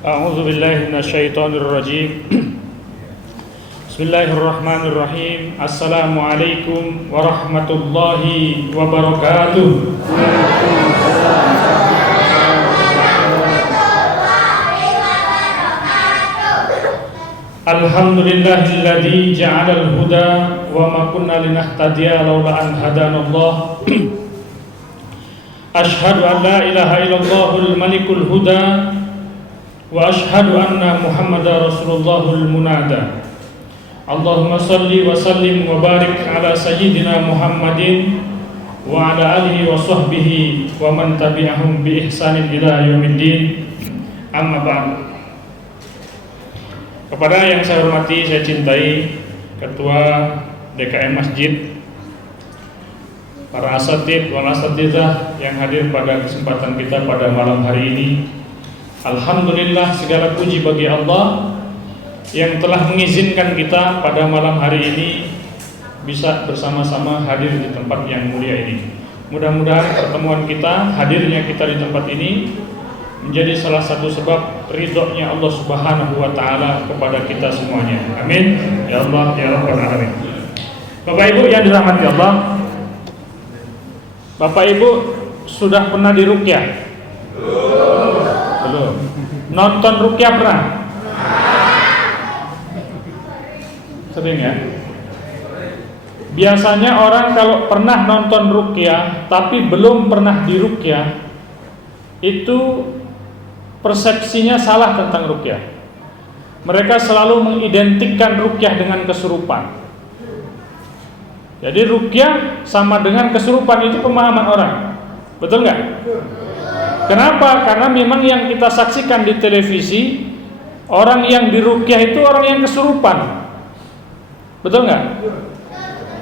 A'udzu billahi minasyaitonir rajim. Bismillahirrahmanirrahim. Assalamualaikum warahmatullahi wabarakatuh. Alhamdulillahilladzi ja'alal huda wa ma kunna linahtadiya laula an hadanallah. Asyhadu an la ilaha illallahul malikul huda wa asyhadu anna Muhammadar Rasulullahul munada. Allahumma salli wa sallim wa barik ala sayyidina Muhammadin wa ala alihi wa sahbihi wa man tabi'ahum bi ihsanin ila yaumiddin. Amma ba'd. Kepada yang saya hormati, saya cintai Ketua DKM Masjid, para asatidz wal asatidzah yang hadir pada kesempatan kita pada malam hari ini. Alhamdulillah, segala puji bagi Allah yang telah mengizinkan kita pada malam hari ini bisa bersama-sama hadir di tempat yang mulia ini. Mudah-mudahan pertemuan kita, hadirnya kita di tempat ini menjadi salah satu sebab ridhonya Allah Subhanahu wa taala kepada kita semuanya. Amin. Ya Allah, ya Rabbal alamin. Bapak Ibu yang dirahmati Allah, Bapak Ibu sudah pernah diruqyah? Belum. Nonton ruqyah pernah? Sering ya? Biasanya orang kalau pernah nonton ruqyah tapi belum pernah diruqyah, itu persepsinya salah tentang ruqyah. Mereka selalu mengidentikan ruqyah dengan kesurupan. Jadi ruqyah sama dengan kesurupan, itu pemahaman orang. Betul nggak? Kenapa? Karena memang yang kita saksikan di televisi, orang yang diruqyah itu orang yang kesurupan. Betul nggak?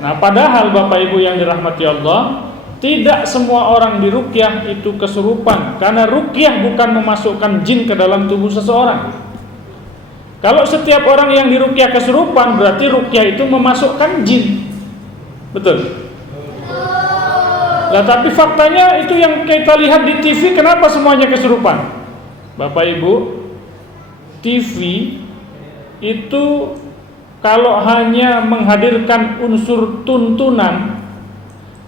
Nah, padahal Bapak Ibu yang dirahmati Allah, tidak semua orang diruqyah itu kesurupan, karena ruqyah bukan memasukkan jin ke dalam tubuh seseorang. Kalau setiap orang yang diruqyah kesurupan, berarti ruqyah itu memasukkan jin. Betul? Lah, tapi faktanya itu yang kita lihat di TV, kenapa semuanya kesurupan? Bapak Ibu, TV itu kalau hanya menghadirkan unsur tuntunan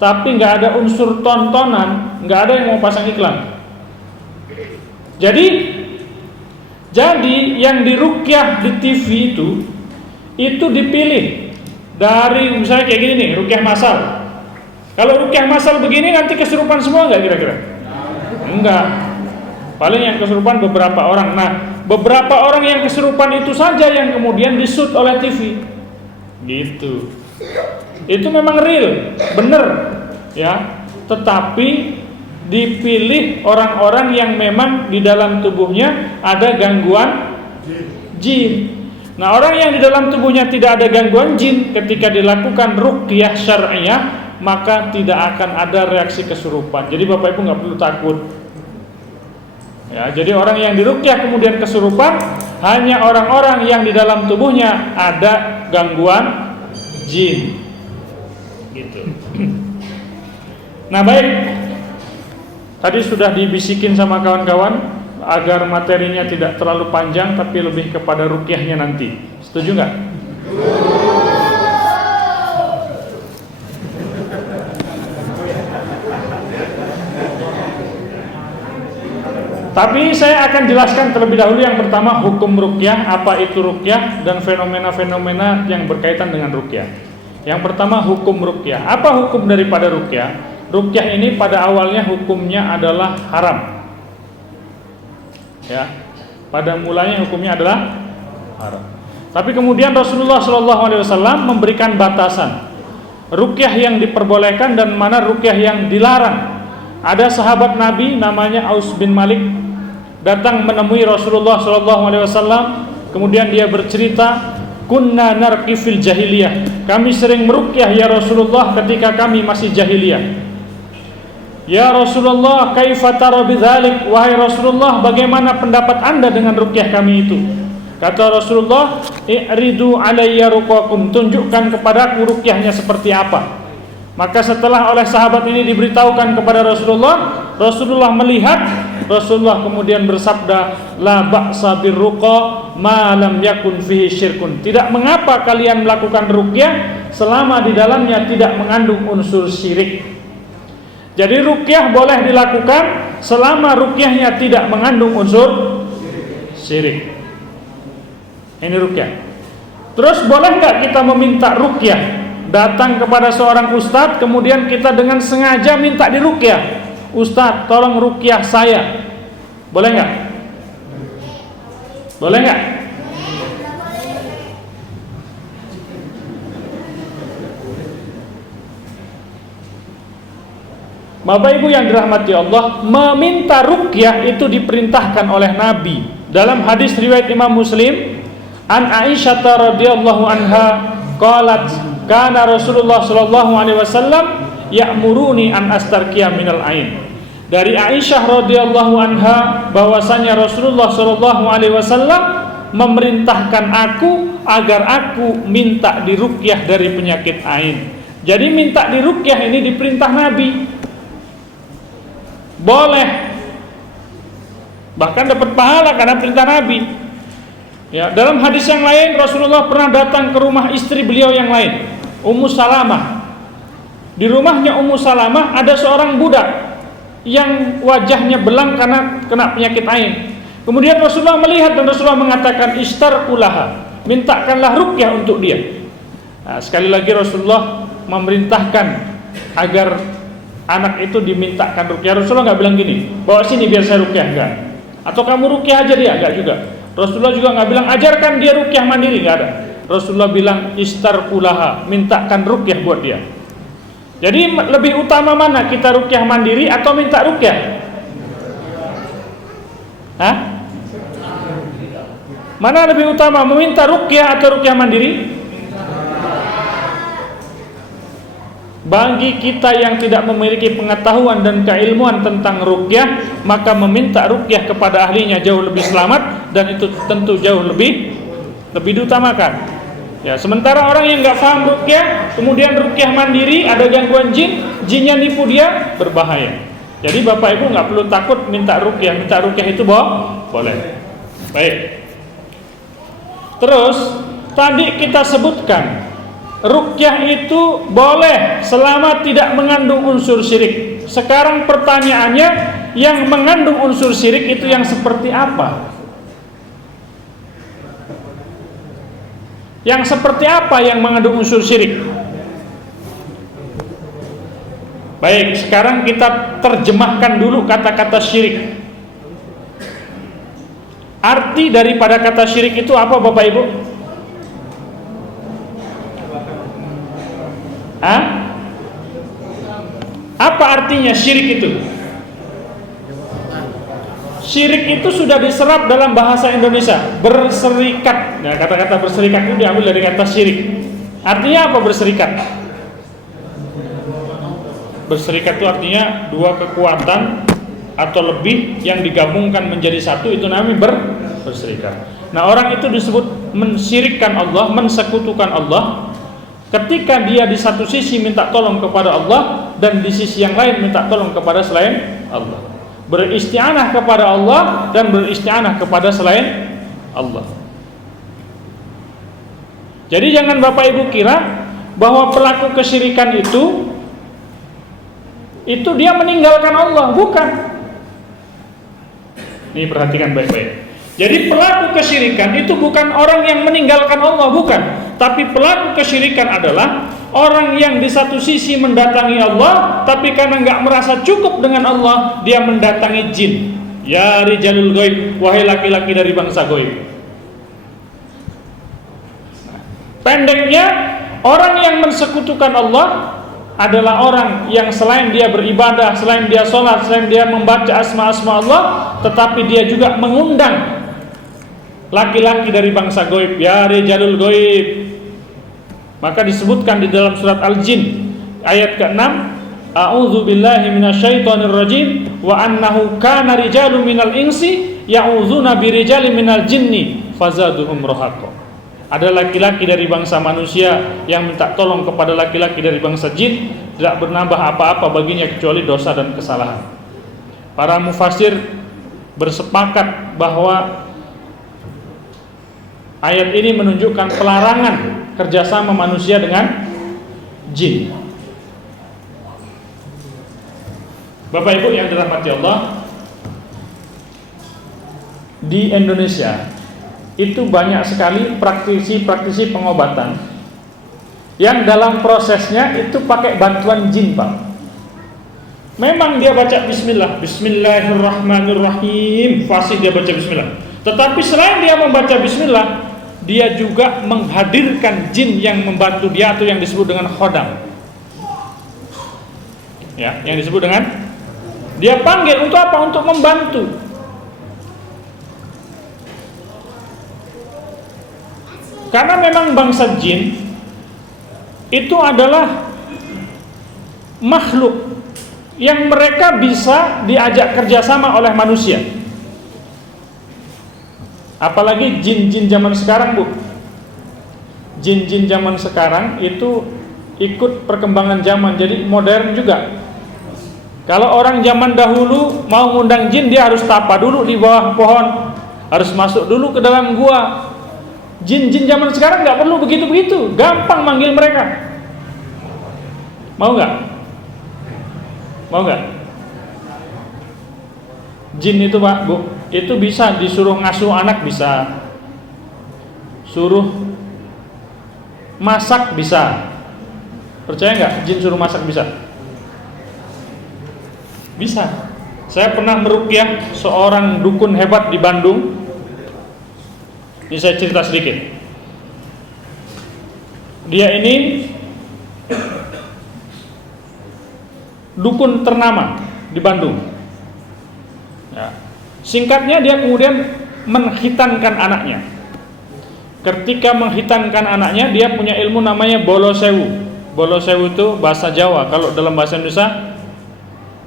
tapi nggak ada unsur tontonan, nggak ada yang mau pasang iklan. Jadi yang diruqyah di TV itu dipilih dari, misalnya kayak gini nih, ruqyah masal. Kalau ruqyah masal begini nanti kesurupan semua nggak kira-kira? Enggak. Paling yang kesurupan beberapa orang. Nah, beberapa orang yang kesurupan itu saja yang kemudian dishoot oleh TV. Gitu. Itu memang real, bener, ya. Tetapi dipilih orang-orang yang memang di dalam tubuhnya ada gangguan jin. Nah, orang yang di dalam tubuhnya tidak ada gangguan jin, ketika dilakukan ruqyah syar'iyah, maka tidak akan ada reaksi kesurupan. Jadi Bapak Ibu nggak perlu takut. Ya, jadi orang yang diruqyah kemudian kesurupan hanya orang-orang yang di dalam tubuhnya ada gangguan jin. Gitu. Nah, baik. Tadi sudah dibisikin sama kawan-kawan agar materinya tidak terlalu panjang tapi lebih kepada ruqyahnya nanti. Setuju nggak? Tapi saya akan jelaskan terlebih dahulu yang pertama hukum ruqyah, apa itu ruqyah, dan fenomena-fenomena yang berkaitan dengan ruqyah. Yang pertama hukum ruqyah. Apa hukum daripada ruqyah? Ruqyah ini pada awalnya hukumnya adalah haram. Ya, pada mulanya hukumnya adalah haram. Tapi kemudian Rasulullah SAW memberikan batasan. Ruqyah yang diperbolehkan dan mana ruqyah yang dilarang. Ada sahabat Nabi namanya Aus bin Malik datang menemui Rasulullah SAW. Kemudian dia bercerita, kunna narqi fil jahiliyah. Kami sering meruqyah ya Rasulullah ketika kami masih jahiliyah. Ya Rasulullah, kaifa tara bidzalik? Wahai Rasulullah, bagaimana pendapat Anda dengan ruqyah kami itu? Kata Rasulullah, i'ridu alayya ruqakum, tunjukkan kepadaku ruqyahnya seperti apa. Maka setelah oleh sahabat ini diberitahukan kepada Rasulullah, Rasulullah melihat, Rasulullah kemudian bersabda, la ba'sa birruqa ma lam yakun fihi syirkun. Tidak mengapa kalian melakukan ruqyah selama di dalamnya tidak mengandung unsur syirik. Jadi ruqyah boleh dilakukan selama ruqyahnya tidak mengandung unsur syirik. Ini ruqyah. Terus boleh nggak kita meminta ruqyah? Datang kepada seorang ustadz, kemudian kita dengan sengaja minta diruqyah. Ustadz, tolong ruqyah saya. Boleh nggak? Boleh nggak? Bapak Ibu yang dirahmati Allah, meminta ruqyah itu diperintahkan oleh Nabi. Dalam hadis riwayat Imam Muslim, an Aisyah radhiyallahu anha qalat kana Rasulullah sallallahu alaihi wasallam ya'muruni an astarqiya minal ain. Dari Aisyah radhiyallahu anha bahwasanya Rasulullah sallallahu alaihi wasallam memerintahkan aku agar aku minta diruqyah dari penyakit ain. Jadi minta diruqyah ini diperintah Nabi. Boleh. Bahkan dapat pahala karena perintah Nabi. Ya, dalam hadis yang lain Rasulullah pernah datang ke rumah istri beliau yang lain, Ummu Salamah. Di rumahnya Ummu Salamah ada seorang budak yang wajahnya belang karena kena penyakit ain. Kemudian Rasulullah melihat dan Rasulullah mengatakan istarqulaha, mintakanlah ruqyah untuk dia. Nah, sekali lagi Rasulullah memerintahkan agar anak itu dimintakan ruqyah. Rasulullah nggak bilang gini, bawa sini biar saya ruqyah, enggak. Atau kamu ruqyah aja dia, enggak juga. Rasulullah juga nggak bilang ajarkan dia ruqyah mandiri, nggak ada. Rasulullah bilang istarqulaha, mintakan ruqyah buat dia. Jadi lebih utama mana, kita ruqyah mandiri atau minta ruqyah? Hah? Mana lebih utama, meminta ruqyah atau ruqyah mandiri? Bagi kita yang tidak memiliki pengetahuan dan keilmuan tentang ruqyah, maka meminta ruqyah kepada ahlinya jauh lebih selamat, dan itu tentu jauh lebih diutamakan. Ya, sementara orang yang nggak paham ruqyah, kemudian ruqyah mandiri, ada gangguan jin, jinnya nipu dia, berbahaya. Jadi Bapak Ibu nggak perlu takut minta ruqyah itu boleh. Baik. Terus tadi kita sebutkan ruqyah itu boleh selama tidak mengandung unsur syirik. Sekarang pertanyaannya, yang mengandung unsur syirik itu yang seperti apa? Yang seperti apa yang mengandung unsur syirik? Baik, sekarang kita terjemahkan dulu kata-kata syirik. Arti daripada kata syirik itu apa Bapak Ibu? Hah? Apa artinya syirik itu? Syirik itu sudah diserap dalam bahasa Indonesia, berserikat. Nah, kata-kata berserikat itu diambil dari kata syirik. Artinya apa berserikat? Berserikat itu artinya dua kekuatan atau lebih yang digabungkan menjadi satu, itu namanya berserikat. Nah, orang itu disebut mensyirikkan Allah, mensekutukan Allah, ketika dia di satu sisi minta tolong kepada Allah dan di sisi yang lain minta tolong kepada selain Allah. Beristi'anah kepada Allah dan beristi'anah kepada selain Allah. Jadi jangan Bapak Ibu kira bahwa pelaku kesyirikan itu dia meninggalkan Allah, bukan. Nih perhatikan baik-baik. Jadi pelaku kesyirikan itu bukan orang yang meninggalkan Allah, bukan. Tapi pelaku kesyirikan adalah orang yang di satu sisi mendatangi Allah, tapi karena nggak merasa cukup dengan Allah, dia mendatangi jin. Ya rijalul ghaib, wahai laki-laki dari bangsa ghaib. Pendeknya, orang yang mensekutukan Allah adalah orang yang selain dia beribadah, selain dia sholat, selain dia membaca asma-asma Allah, tetapi dia juga mengundang laki-laki dari bangsa ghaib. Ya rijalul ghaib. Maka disebutkan di dalam surat Al-Jin ayat ke-6, a'udzu billahi minasyaitonir rajim wa annahu kana rijalun minal insi ya'udzuna birijalin minal jinni fazaduhum rahaqa. Ada laki-laki dari bangsa manusia yang minta tolong kepada laki-laki dari bangsa jin, tidak bernambah apa-apa baginya kecuali dosa dan kesalahan. Para mufassir bersepakat bahwa ayat ini menunjukkan pelarangan kerjasama manusia dengan jin. Bapak Ibu yang dirahmati Allah, di Indonesia itu banyak sekali praktisi-praktisi pengobatan yang dalam prosesnya itu pakai bantuan jin, Pak. Memang dia baca bismillah, bismillahirrahmanirrahim, fasih dia baca bismillah. Tetapi selain dia membaca bismillah, dia juga menghadirkan jin yang membantu dia atau yang disebut dengan khodam. Ya, yang disebut dengan, dia panggil untuk apa? Untuk membantu. Karena memang bangsa jin itu adalah makhluk yang mereka bisa diajak kerjasama oleh manusia. Apalagi jin-jin zaman sekarang, Bu. Jin-jin zaman sekarang itu ikut perkembangan zaman, jadi modern juga. Kalau orang zaman dahulu mau ngundang jin, dia harus tapa dulu di bawah pohon, harus masuk dulu ke dalam gua. Jin-jin zaman sekarang nggak perlu begitu-begitu, gampang manggil mereka. Mau nggak? Mau nggak? Jin itu, Pak, Bu, itu bisa disuruh ngasuh anak, bisa. Suruh masak bisa. Percaya nggak? Jin suruh masak bisa? Bisa. Saya pernah meruqyah seorang dukun hebat di Bandung. Ini saya cerita sedikit. Dia ini dukun ternama di Bandung. Ya. Singkatnya, dia kemudian menghitankan anaknya. Ketika menghitankan anaknya, dia punya ilmu namanya bolo sewu. Bolo sewu itu bahasa Jawa. Kalau dalam bahasa Indonesia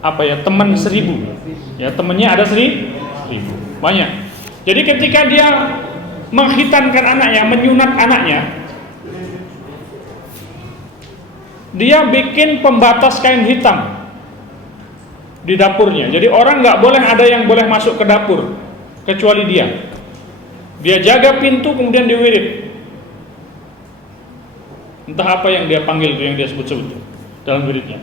apa ya, teman 1000 ya, temannya ada 1000 banyak. Jadi ketika dia menghitankan anaknya, menyunat anaknya, dia bikin pembatas kain hitam di dapurnya. Jadi orang nggak boleh, ada yang boleh masuk ke dapur kecuali dia. Dia jaga pintu, kemudian diwirid. Entah apa yang dia panggil itu, yang dia sebut-sebut dalam wiridnya.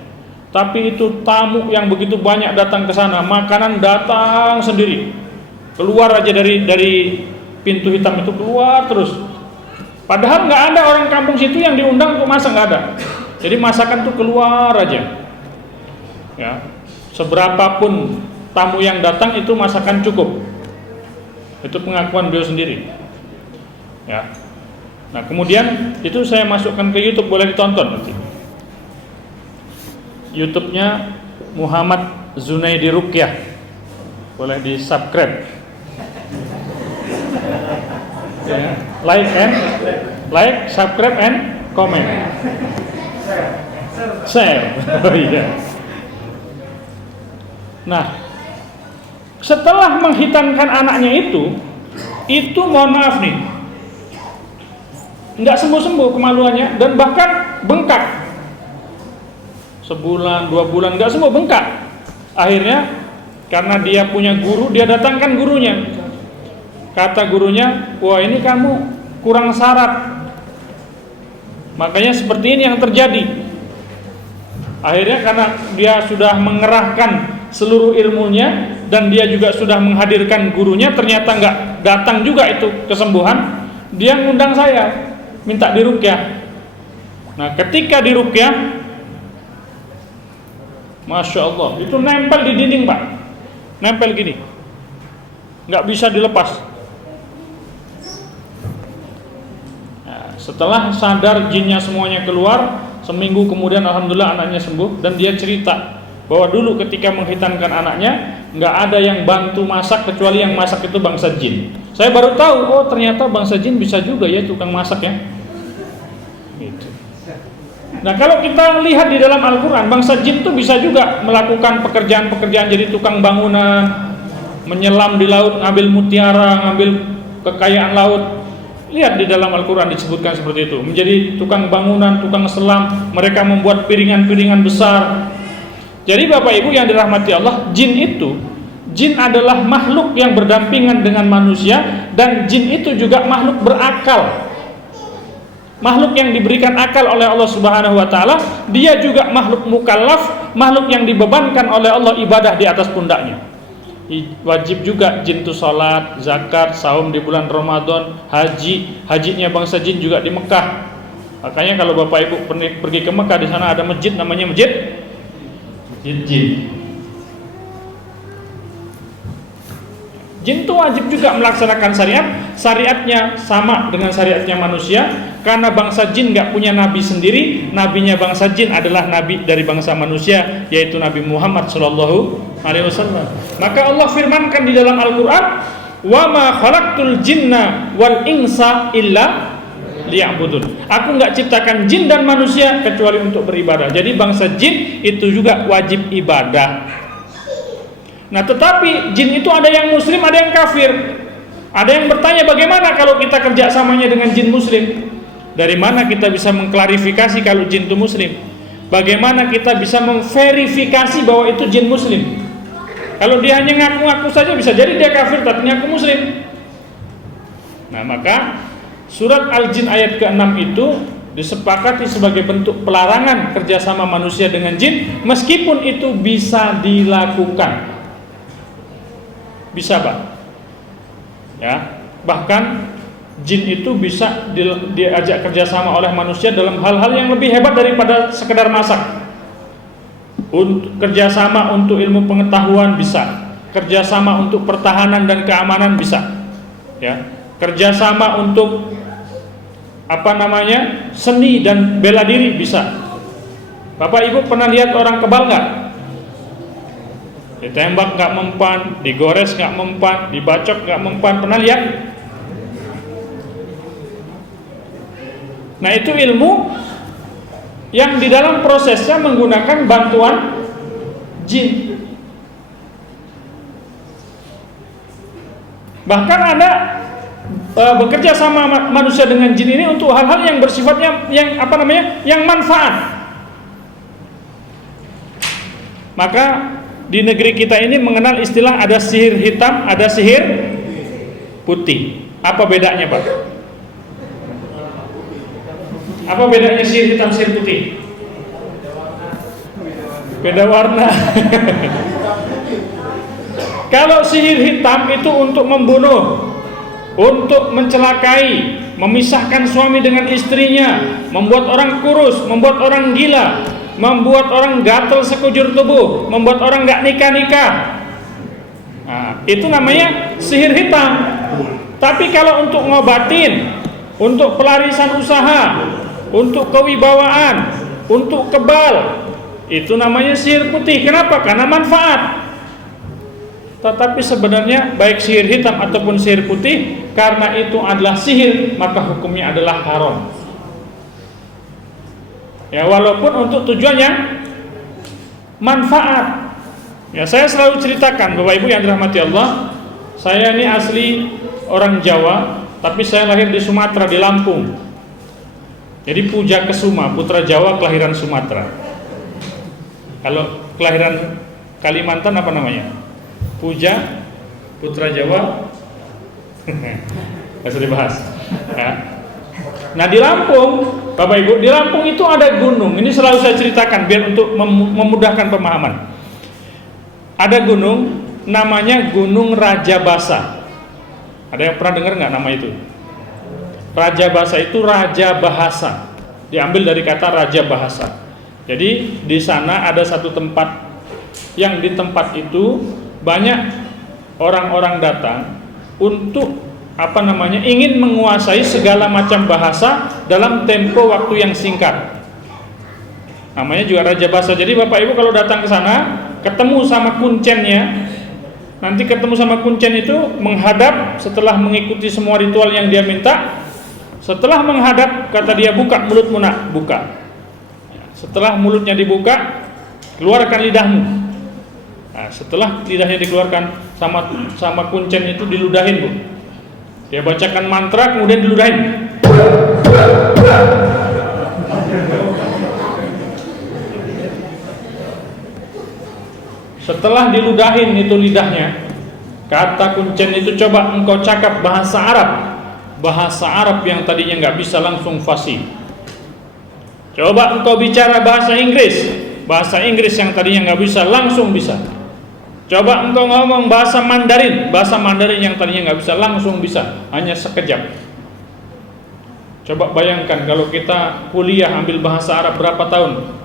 Tapi itu tamu yang begitu banyak datang ke sana, makanan datang sendiri. Keluar aja dari pintu hitam itu, keluar terus. Padahal nggak ada orang kampung situ yang diundang untuk masak, nggak ada. Jadi masakan tuh keluar aja. Ya, seberapapun tamu yang datang itu masakan cukup. Itu pengakuan beliau sendiri. Ya. Nah, kemudian itu saya masukkan ke YouTube, boleh ditonton nanti. YouTube-nya Muhammad Zunaidi Ruqyah, boleh di subscribe, ya. Like, subscribe, and comment, share. Oh iya. Nah, setelah menghitankan anaknya itu mohon maaf nih, nggak sembuh-sembuh kemaluannya, dan bahkan bengkak. Sebulan, 2 bulan nggak sembuh, bengkak. Akhirnya karena dia punya guru, dia datangkan gurunya. Kata gurunya, wah ini kamu kurang syarat, makanya seperti ini yang terjadi. Akhirnya karena dia sudah mengerahkan seluruh ilmunya dan dia juga sudah menghadirkan gurunya, ternyata nggak datang juga itu kesembuhan. Dia ngundang saya, minta diruqyah. Nah, ketika diruqyah, Masya Allah, itu nempel di dinding, Pak. Nempel gini, nggak bisa dilepas. Nah, setelah sadar, jinnya semuanya keluar. Seminggu kemudian alhamdulillah anaknya sembuh. Dan dia cerita bahwa dulu ketika menghitankan anaknya, nggak ada yang bantu masak kecuali yang masak itu bangsa jin. Saya baru tahu, oh ternyata bangsa jin bisa juga ya tukang masak ya. Gitu. Nah, kalau kita lihat di dalam Al-Quran, bangsa jin itu bisa juga melakukan pekerjaan-pekerjaan, jadi tukang bangunan, menyelam di laut, ngambil mutiara, ngambil kekayaan laut. Lihat di dalam Al-Quran disebutkan seperti itu. Menjadi tukang bangunan, tukang selam. Mereka membuat piringan-piringan besar. Jadi Bapak Ibu yang dirahmati Allah, jin adalah makhluk yang berdampingan dengan manusia. Dan jin itu juga makhluk berakal, makhluk yang diberikan akal oleh Allah Subhanahu wa ta'ala. Dia juga makhluk mukallaf, makhluk yang dibebankan oleh Allah ibadah di atas pundaknya. Wajib juga jin itu salat, zakat, saum di bulan Ramadan, hajinya bangsa jin juga di Mekah. Makanya kalau Bapak Ibu pergi ke Mekah, di sana ada masjid namanya masjid jin. Jin itu wajib juga melaksanakan syariatnya sama dengan syariatnya manusia, karena bangsa jin nggak punya nabi sendiri. Nabinya bangsa jin adalah nabi dari bangsa manusia, yaitu Nabi Muhammad Shallallahu Alaihi Wasallam. Maka Allah firmankan di dalam Al-Quran, wa ma khalaqtul jinna wal insa illa liya'budun. Aku nggak ciptakan jin dan manusia kecuali untuk beribadah. Jadi bangsa jin itu juga wajib ibadah. Nah, tetapi jin itu ada yang muslim, ada yang kafir. Ada yang bertanya, bagaimana kalau kita kerjasamanya dengan jin muslim? Dari mana kita bisa mengklarifikasi kalau jin itu muslim? Bagaimana kita bisa memverifikasi bahwa itu jin muslim? Kalau dia hanya ngaku-ngaku saja, bisa jadi dia kafir tapi ngaku muslim. Nah, maka surat Al-Jin ayat ke-6 itu disepakati sebagai bentuk pelarangan kerjasama manusia dengan jin, meskipun itu bisa dilakukan. Bisa, Pak. Ya, bahkan jin itu bisa diajak kerjasama oleh manusia dalam hal-hal yang lebih hebat daripada sekedar masak. Untuk kerjasama untuk ilmu pengetahuan bisa, kerjasama untuk pertahanan dan keamanan bisa, ya, kerjasama untuk seni dan bela diri bisa. Bapak Ibu pernah lihat orang kebal nggak? Ditembak nggak mempan, digores nggak mempan, dibacok nggak mempan, pernah lihat? Nah, itu ilmu yang di dalam prosesnya menggunakan bantuan jin. Bahkan ada bekerja sama manusia dengan jin ini untuk hal-hal yang bersifatnya yang manfaat. Maka di negeri kita ini mengenal istilah ada sihir hitam, ada sihir putih. Apa bedanya, Pak? Apa bedanya sihir hitam, sihir putih? Beda warna. Kalau sihir hitam itu untuk membunuh, untuk mencelakai, memisahkan suami dengan istrinya, membuat orang kurus, membuat orang gila, membuat orang gatal sekujur tubuh, membuat orang nggak nikah. Nah, itu namanya sihir hitam. Tapi kalau untuk ngobatin, untuk pelarisan usaha, untuk kewibawaan, untuk kebal, itu namanya sihir putih. Kenapa? Karena manfaat. Tetapi sebenarnya baik sihir hitam ataupun sihir putih, karena itu adalah sihir, maka hukumnya adalah haram. Ya, walaupun untuk tujuan yang manfaat. Ya, saya selalu ceritakan Bapak Ibu yang dirahmati Allah, saya ini asli orang Jawa, tapi saya lahir di Sumatera, di Lampung. Jadi Puja Kesuma, putra Jawa kelahiran Sumatera. Kalau kelahiran Kalimantan apa namanya? Puja, putra Jawa. Nggak usah dibahas. Ya. Nah, di Lampung, Bapak Ibu, di Lampung itu ada gunung. Ini selalu saya ceritakan biar untuk memudahkan pemahaman. Ada gunung namanya Gunung Rajabasa. Ada yang pernah dengar nggak nama itu? Rajabasa itu raja bahasa. Diambil dari kata raja bahasa. Jadi di sana ada satu tempat, yang di tempat itu banyak orang-orang datang untuk ingin menguasai segala macam bahasa dalam tempo waktu yang singkat. Namanya juga raja bahasa. Jadi Bapak Ibu kalau datang ke sana, ketemu sama kuncennya, nanti ketemu sama kuncen itu menghadap, setelah mengikuti semua ritual yang dia minta, setelah menghadap kata dia, buka mulutmu nak, buka. Setelah mulutnya dibuka, keluarkan lidahmu. Nah, setelah lidahnya dikeluarkan, sama kuncen itu diludahin, Bu. Dia bacakan mantra kemudian diludahin. Setelah diludahin itu lidahnya, kata kuncen itu, coba engkau cakap bahasa Arab. Bahasa Arab yang tadinya nggak bisa langsung fasih. Coba engkau bicara bahasa Inggris. Bahasa Inggris yang tadinya nggak bisa langsung bisa. Coba engkau ngomong bahasa Mandarin. Bahasa Mandarin yang tadinya nggak bisa langsung bisa. Hanya sekejap. Coba bayangkan kalau kita kuliah ambil bahasa Arab berapa tahun?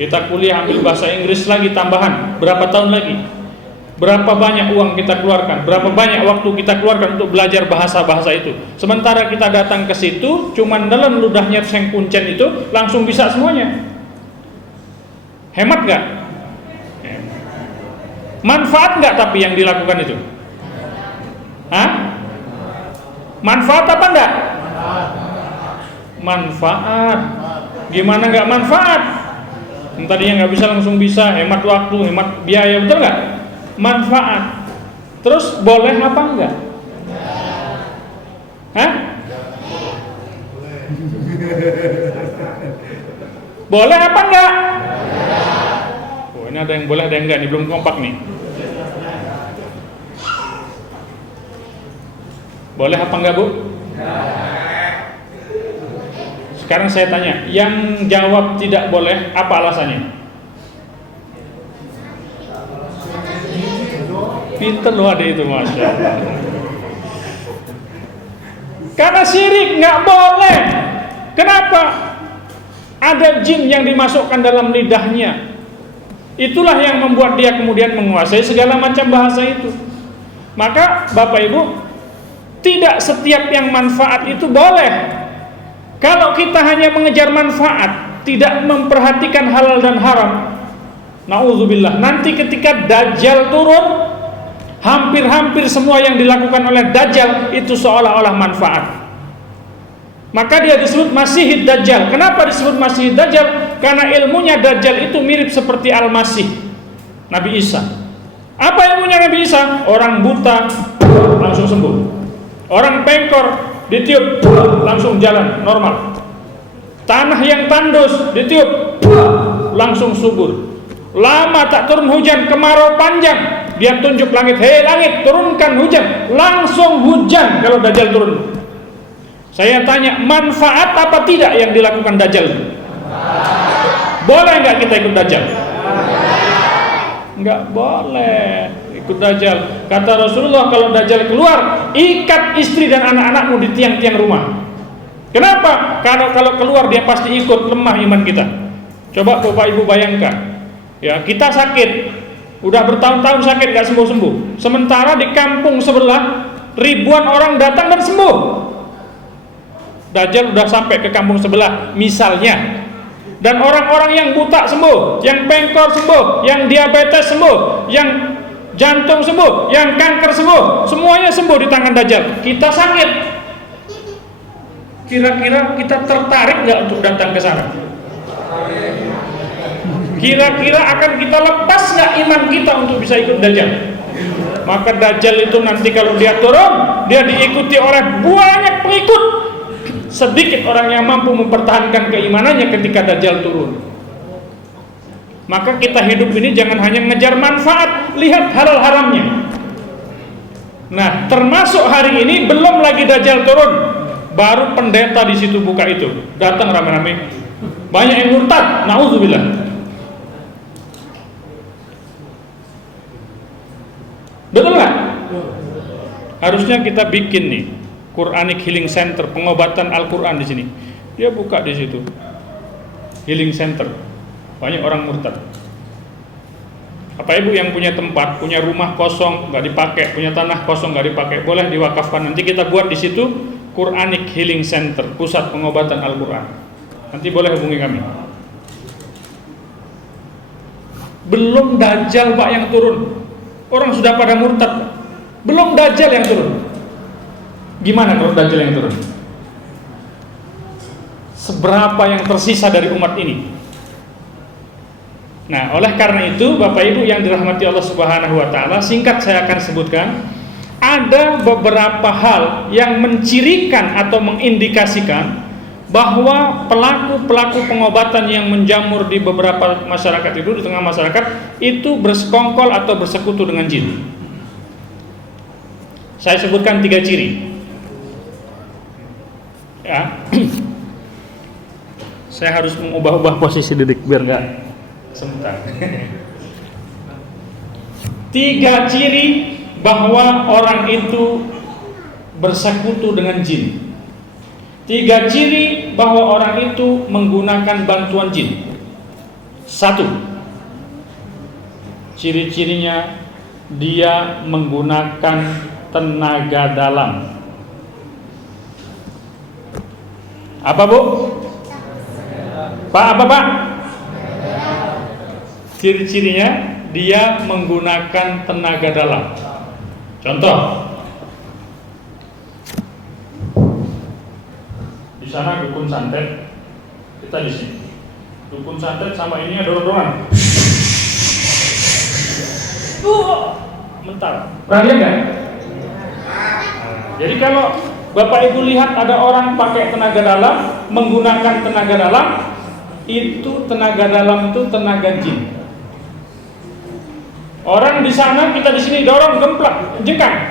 Kita kuliah ambil bahasa Inggris lagi tambahan berapa tahun lagi? Berapa banyak uang kita keluarkan? Berapa banyak waktu kita keluarkan untuk belajar bahasa-bahasa itu? Sementara kita datang ke situ, cuman dalam ludahnya Seng Kuncen itu langsung bisa semuanya. Hemat gak? Manfaat gak tapi yang dilakukan itu? Hah? Manfaat apa enggak? Manfaat. Gimana gak manfaat? Tadinya nggak bisa langsung bisa, hemat waktu, hemat biaya, betul nggak? Manfaat. Terus boleh apa enggak? Hah? Boleh apa enggak? Oh, ini ada yang boleh, ada yang enggak nih, belum kompak nih. Boleh apa enggak, Bu? Sekarang saya tanya, yang jawab tidak boleh, apa alasannya? Pinter loh ada itu, Masya Allah. Karena syirik nggak boleh. Kenapa? Ada jin yang dimasukkan dalam lidahnya. Itulah yang membuat dia kemudian menguasai segala macam bahasa itu. Maka Bapak Ibu, tidak setiap yang manfaat itu boleh. Kalau kita hanya mengejar manfaat, tidak memperhatikan halal dan haram, na'udzubillah, nanti ketika Dajjal turun, hampir-hampir semua yang dilakukan oleh Dajjal itu seolah-olah manfaat. Maka dia disebut Masihid Dajjal. Kenapa disebut Masihid Dajjal? Karena ilmunya Dajjal itu mirip seperti Al-Masih, Nabi Isa. Apa ilmunya Nabi Isa? Orang buta langsung sembuh, orang pengkor ditiup langsung jalan normal, tanah yang tandus ditiup langsung subur, lama tak turun hujan, kemarau panjang, dia tunjuk langit, hei langit turunkan hujan, langsung hujan kalau Dajjal turun. Saya tanya, manfaat apa tidak yang dilakukan Dajjal? Boleh nggak kita ikut Dajjal? Nggak boleh ikut Dajjal. Kata Rasulullah, kalau Dajjal keluar, ikat istri dan anak-anakmu di tiang-tiang rumah. Kenapa? Karena kalau keluar dia pasti ikut, lemah iman kita. Coba Bapak Ibu bayangkan, ya kita sakit, udah bertahun-tahun sakit gak sembuh-sembuh. Sementara di kampung sebelah ribuan orang datang dan sembuh. Dajjal udah sampai ke kampung sebelah misalnya, dan orang-orang yang buta sembuh, yang pengkor sembuh, yang diabetes sembuh, yang jantung sembuh, yang kanker sembuh, semuanya sembuh di tangan Dajjal. Kita sakit, kira-kira kita tertarik nggak untuk datang ke sana? Kira-kira akan kita lepas nggak iman kita untuk bisa ikut Dajjal? Maka Dajjal itu nanti kalau dia turun, dia diikuti oleh banyak pengikut. Sedikit orang yang mampu mempertahankan keimanannya ketika Dajjal turun. Maka kita hidup ini jangan hanya ngejar manfaat, lihat halal haramnya. Nah, termasuk hari ini belum lagi Dajjal turun, baru pendeta di situ buka itu, datang rame-rame, banyak yang murtad, na'udzubillah. Betul nggak? Harusnya kita bikin nih Quranic Healing Center, pengobatan Al-Quran di sini. Dia buka di situ Healing Center, banyak orang murtad. Apa Ibu yang punya tempat, punya rumah kosong nggak dipakai, punya tanah kosong nggak dipakai, boleh diwakafkan. Nanti kita buat di situ Quranic Healing Center, pusat pengobatan Al-Quran. Nanti boleh hubungi kami. Belum Dajjal Pak yang turun, orang sudah pada murtad, belum Dajjal yang turun. Gimana kalau Dajjal yang turun? Seberapa yang tersisa dari umat ini? Nah, oleh karena itu Bapak Ibu yang dirahmati Allah Subhanahu wa taala, singkat saya akan sebutkan ada beberapa hal yang mencirikan atau mengindikasikan bahwa pelaku-pelaku pengobatan yang menjamur di beberapa masyarakat itu, di tengah masyarakat itu bersekongkol atau bersekutu dengan jin. Saya sebutkan 3 ciri. Ya. Saya harus mengubah-ubah posisi duduk biar nggak sebentar. 3 ciri bahwa orang itu bersekutu dengan jin. 3 ciri bahwa orang itu menggunakan bantuan jin. 1. Ciri-cirinya dia menggunakan tenaga dalam. Apa, Bu? Pak, apa, Pak? Ciri-cirinya dia menggunakan tenaga dalam. Contoh, di sana dukun santet, kita di sini. Dukun santet sama ini ada dorong-dorongan. Bentar. Perhatian nggak? Jadi kalau Bapak Ibu lihat ada orang pakai tenaga dalam, menggunakan tenaga dalam, itu tenaga dalam itu tenaga jin. Orang di sana, kita di sini dorong, gemplak, jengkang.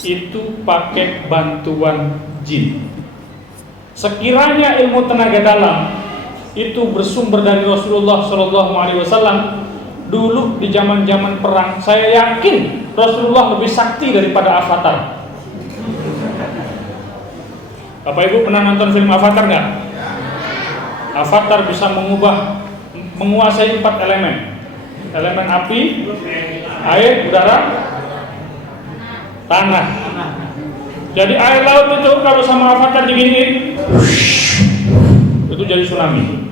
Itu pakai bantuan jin. Sekiranya ilmu tenaga dalam itu bersumber dari Rasulullah SAW, dulu di zaman-zaman perang, saya yakin Rasulullah lebih sakti daripada Avatar. Bapak Ibu pernah nonton film Avatar nggak? Avatar bisa menguasai 4 elemen. Elemen api, air, udara, tanah. Jadi air laut itu kalau sama Avatar diginiin, itu jadi tsunami.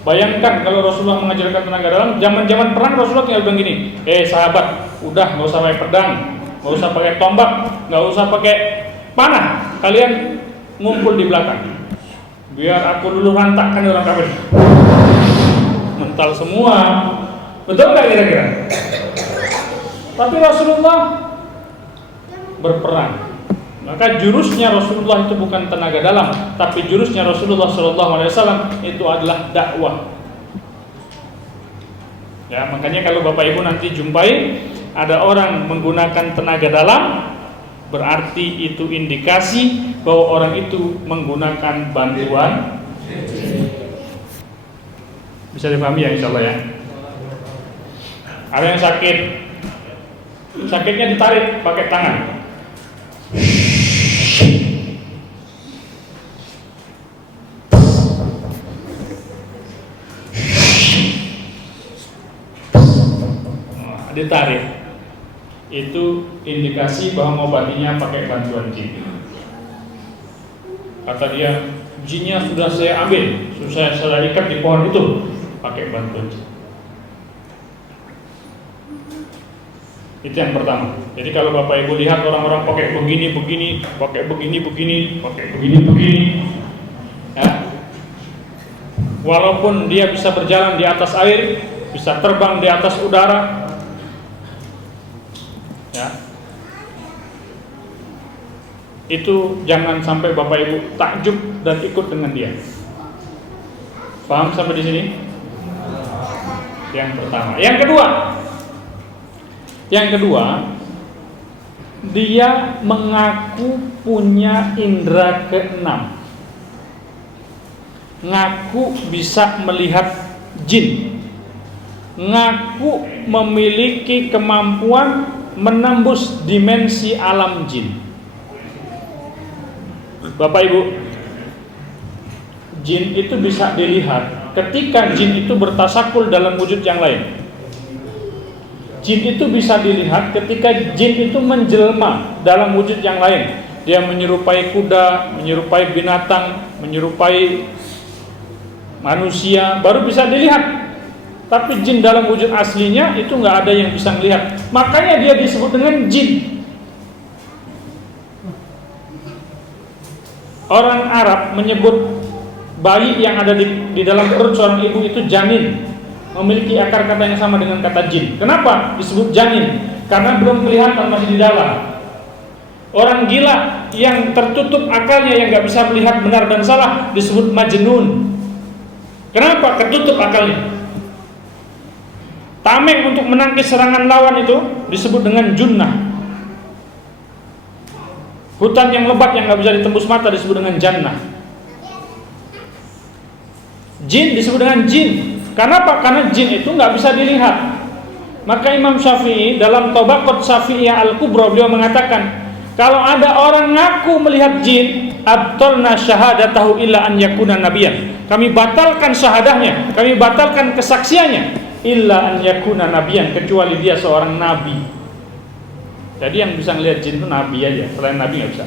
Bayangkan kalau Rasulullah mengajarkan tenaga dalam, zaman-zaman perang Rasulullah tinggal bilang gini, sahabat, udah nggak usah pakai pedang, nggak usah pakai tombak, nggak usah pakai panah, kalian ngumpul di belakang, biar aku dulu rantakkan orang kafir. Mental semua, betul nggak kira-kira? Tapi Rasulullah berperang. Maka jurusnya Rasulullah itu bukan tenaga dalam, tapi jurusnya Rasulullah SAW itu adalah dakwah. Ya, makanya kalau Bapak Ibu nanti jumpai ada orang menggunakan tenaga dalam, berarti itu indikasi bahwa orang itu menggunakan bantuan. Bisa dipahami ya, insya Allah ya. Ada yang sakit, sakitnya ditarik pakai tangan. Ditarik, itu indikasi bahwa ngobatinya pakai bantuan jin. Kata dia, jinnya sudah saya ambil, sudah saya ikat di pohon itu, pakai bantuan jin. Itu yang pertama. Jadi kalau Bapak Ibu lihat orang-orang pakai begini, pakai begini, ya, walaupun dia bisa berjalan di atas air, bisa terbang di atas udara, ya, itu jangan sampai Bapak Ibu takjub dan ikut dengan dia. Paham sampai di sini? Yang pertama. Yang kedua, dia mengaku punya indera keenam. Ngaku bisa melihat jin. Ngaku memiliki kemampuan menembus dimensi alam jin. Bapak Ibu, jin itu bisa dilihat ketika jin itu bertasakul dalam wujud yang lain. Jin itu bisa dilihat ketika jin itu menjelma dalam wujud yang lain. Dia menyerupai kuda, menyerupai binatang, menyerupai manusia, baru bisa dilihat. Tapi jin dalam wujud aslinya itu nggak ada yang bisa melihat. Makanya dia disebut dengan jin. Orang Arab menyebut bayi yang ada di dalam perut seorang ibu itu janin, memiliki akar kata yang sama dengan kata jin. Kenapa disebut janin? karena belum kelihatan, masih di dalam. Orang gila yang tertutup akalnya, yang nggak bisa melihat benar dan salah, disebut majnun. Kenapa? Ketutup akalnya. Tameng untuk menangkis serangan lawan itu disebut dengan junnah. Hutan yang lebat yang nggak bisa ditembus mata disebut dengan jannah. Jin disebut dengan jin. Kenapa? Karena jin itu nggak bisa dilihat. Maka Imam Syafi'i dalam Tabaqat Syafi'iyah Al-Kubra beliau mengatakan, kalau ada orang ngaku melihat jin, abtalna syahadatahu illa an yakuna nabiyan. Kami batalkan syahadahnya, kami batalkan kesaksiannya, illa an yakuna nabiyan, kecuali dia seorang nabi. Jadi yang bisa ngelihat jin itu nabi aja, selain nabi nggak bisa.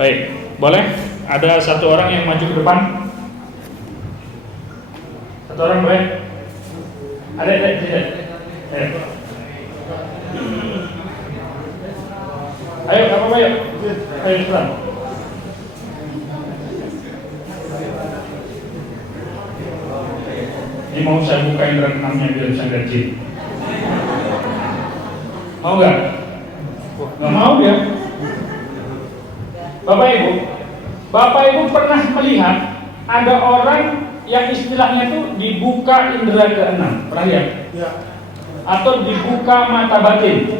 Baik, boleh? Ada satu orang yang maju ke depan. Satu orang boleh? Ada. Ayo, apa ayo? Ayo cepat. Ini mau saya buka indera keenamnya biar bisa lihat jin. Mau nggak? Nggak mau dia. Bapak Ibu pernah melihat ada orang yang istilahnya itu dibuka indera keenam, pernah lihat? Ya. Atau dibuka mata batin.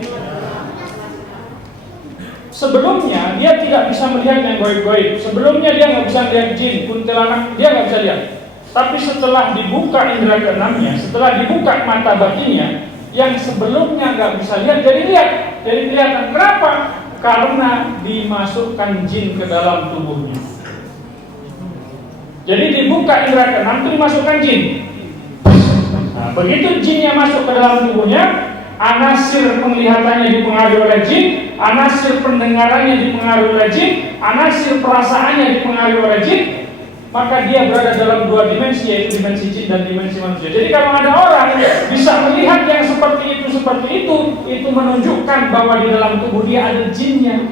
Sebelumnya dia tidak bisa melihat yang goib-goib. Sebelumnya dia nggak bisa lihat jin, kuntilanak, dia nggak bisa lihat. Tapi setelah dibuka indera keenamnya, setelah dibuka mata batinnya, yang sebelumnya nggak bisa lihat jadi lihat, jadi kelihatan. Kenapa? Karena dimasukkan jin ke dalam tubuhnya. Jadi dibuka indera keenam itu dimasukkan jin. Nah, begitu jinnya masuk ke dalam tubuhnya, anasir penglihatannya dipengaruhi oleh jin, anasir pendengarannya dipengaruhi oleh jin, anasir perasaannya dipengaruhi oleh jin. Maka dia berada dalam dua dimensi, yaitu dimensi jin dan dimensi manusia. Jadi kalau ada orang bisa melihat yang seperti itu menunjukkan bahwa di dalam tubuh dia ada jinnya.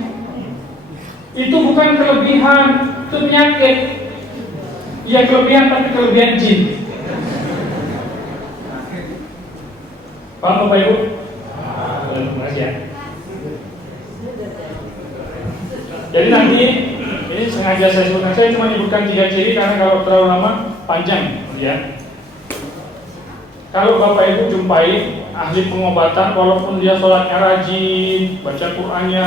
Itu bukan kelebihan, itu penyakit. Ya kelebihan, tapi kelebihan jin. Paham Bapak Ibu? Terima kasih ya. Jadi nanti ini sengaja saya sebutkan, saya cuma menyebutkan 3 ciri karena kalau terlalu lama panjang ya. Kalau Bapak Ibu jumpai ahli pengobatan, walaupun dia sholatnya rajin, baca Qur'annya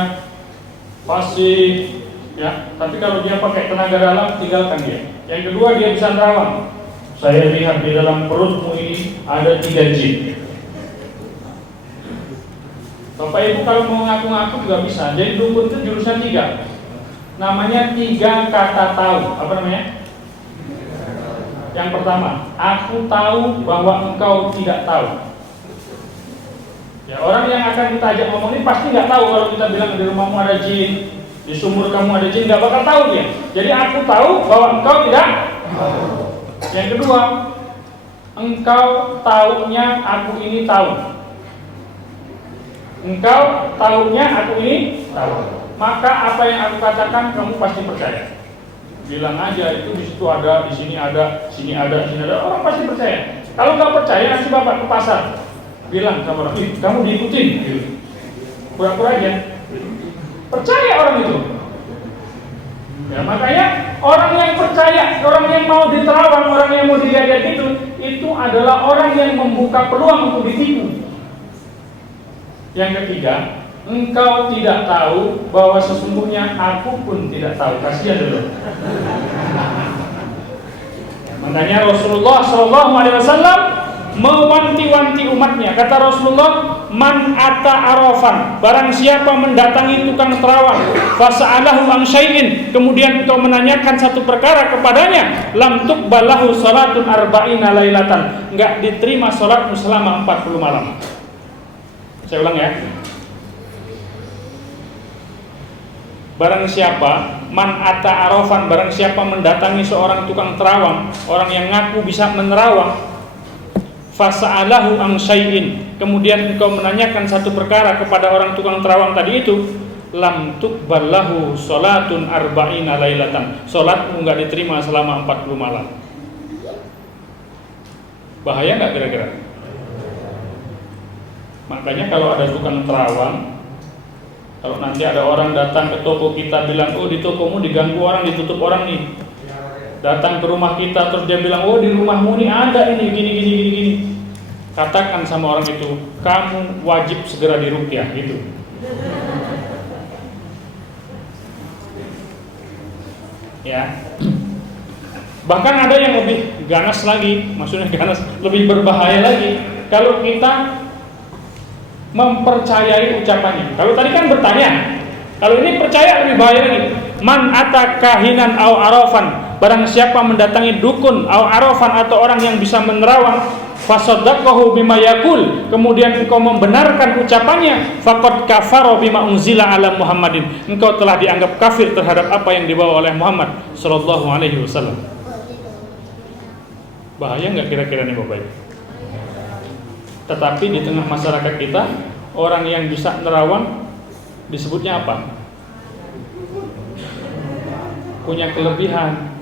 fasih ya, tapi kalau dia pakai tenaga dalam, tinggalkan dia. Yang kedua, dia bisa nerawang. Saya lihat di dalam perutmu ini ada 3 jin. Bapak Ibu kalau mau ngaku-ngaku juga bisa. Jadi dukun itu jurusan 3. Namanya 3 kata tahu. Apa namanya? Yang pertama, aku tahu bahwa engkau tidak tahu. Ya, orang yang akan kita ajak ngomong ini pasti nggak tahu kalau kita bilang di rumahmu ada jin, di sumur kamu ada jin, nggak bakal tahu dia. Jadi aku tahu bahwa engkau tidak tahu. Yang kedua, engkau tahunya aku ini tahu. Engkau tahunya aku ini tahu. Maka apa yang aku katakan kamu pasti percaya. Bilang aja itu di situ ada, di sini ada, sini ada, sini ada, orang pasti percaya. Kalau nggak percaya nanti Bapak ke pasar, bilang sama orang, kamu diikutin, pura-pura aja. Percaya orang itu. Ya, makanya orang yang percaya, orang yang mau diterawang, orang yang mau dilihat itu adalah orang yang membuka peluang untuk ditipu. Yang ketiga, engkau tidak tahu bahwa sesungguhnya aku pun tidak tahu. Kasihan dulu. Makanya Rasulullah SAW mewanti-wanti umatnya. Kata Rasulullah, man ata arafan, barang siapa mendatangi tukang terawang, fasa'alahu an syai'in, kemudian engkau menanyakan satu perkara kepadanya, lam tuqbalahu salatun arba'ina lailatan, enggak diterima salatmu selama 40 malam. Saya ulang ya. Barang siapa man ata arafan, barang siapa mendatangi seorang tukang terawang, orang yang ngaku bisa menerawang, fasa'alahu an syai'in, kemudian engkau menanyakan satu perkara kepada orang tukang terawang tadi itu, lam tuqballahu salatun arba'ina lailatan, salatmu enggak diterima selama 40 malam. Bahaya nggak kira-kira? Makanya kalau ada tukang terawang, kalau nanti ada orang datang ke toko kita bilang, oh di tokomu diganggu orang, ditutup orang nih, datang ke rumah kita terus dia bilang, oh di rumahmu nih ada ini gini, katakan sama orang itu, kamu wajib segera diruqyah gitu. Ya. Bahkan ada yang lebih ganas lagi, maksudnya ganas, lebih berbahaya lagi. Kalau kita mempercayai ucapannya. Kalau tadi kan bertanya, kalau ini percaya lebih bahaya lagi. Man ata kahinan au arafan, barang siapa mendatangi dukun au arafan atau orang yang bisa menerawang, fasaddaqahu bima yaqul, kemudian engkau membenarkan ucapannya, faqad kafara bima unzila ala Muhammadin, engkau telah dianggap kafir terhadap apa yang dibawa oleh Muhammad sallallahu alaihi wasallam. Bahaya enggak kira-kira nih Bapak Ibu? Tetapi di tengah masyarakat kita, orang yang bisa nerawang disebutnya apa? Punya kelebihan.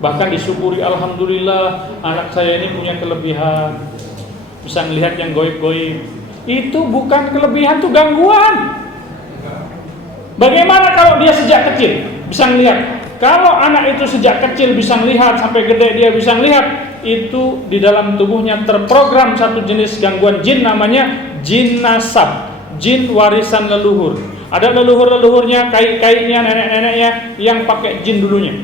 Bahkan disyukuri, alhamdulillah anak saya ini punya kelebihan, bisa melihat yang goib-goib. Itu bukan kelebihan, itu gangguan. Bagaimana kalau dia sejak kecil bisa melihat? Kalau anak itu sejak kecil bisa melihat sampai gede dia bisa melihat, itu di dalam tubuhnya terprogram satu jenis gangguan jin, namanya jin nasab, jin warisan leluhur. Ada leluhur-leluhurnya, kai-kainya, nenek-neneknya yang pakai jin dulunya.